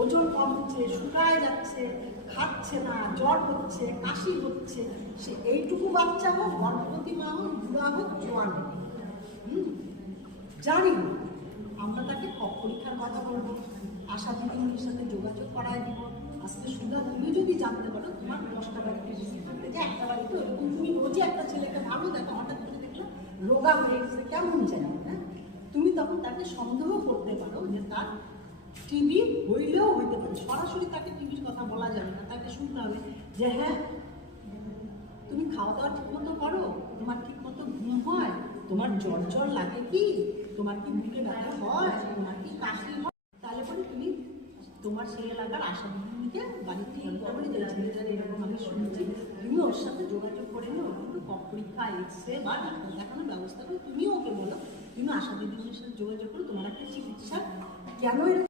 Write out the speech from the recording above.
ওজন কমছে, শুকায় যাচ্ছে, খাচ্ছে না, জ্বর হচ্ছে, কাশি হচ্ছে, সে এইটুকু বাচ্চা হোক, গর্ভবতী মা হোক, বুড়া হোক, জোয়ান হোক, জানি না, আমরা তাকে পরীক্ষার কথা বলবো, আশা দিদিমণির সাথে যোগাযোগ করায় দিব। আজকে সুধা তুমি যদি জানতে পারো, তোমার 10টা বাড়িতে ভিজিট করতে যে একটা বাড়িতে ওরকম তুমি রোজই একটা ছেলেকে ভালো দেখো, হঠাৎ করে দেখলো রোগা হয়ে গেছে, কেমন জানি, হ্যাঁ, তুমি তখন তাকে সন্দেহ করতে পারো যে তার টিবি হইলেও হইতে পারে। সরাসরি তাকে টিবির কথা বলা যাবে না, তাকে শুনতে হবে যে হ্যাঁ তুমি খাওয়া দাওয়া ঠিক মতো করো, তোমার ঠিক মতো ঘুম হয়, তোমার জ্বর জ্বর লাগে কি, তোমার কি বুকে ব্যথা হয়, তোমার কি কাশি হয়, তাহলে পরে তুমি তোমার সেই এলাকার আশা দিদিকে বাড়িতে ফোনটা করে যে ছেলেটার এরকম আমি শুনছি, তুমি ওর সাথে যোগাযোগ করে নিও, একটু পরীক্ষা এক্সরে বা ডাক্তার দেখানোর ব্যবস্থা করে তুমিও ওকে বলো, তুমি আশা দিদির সাথে যোগাযোগ করো, তোমার একটা চিকিৎসা কেন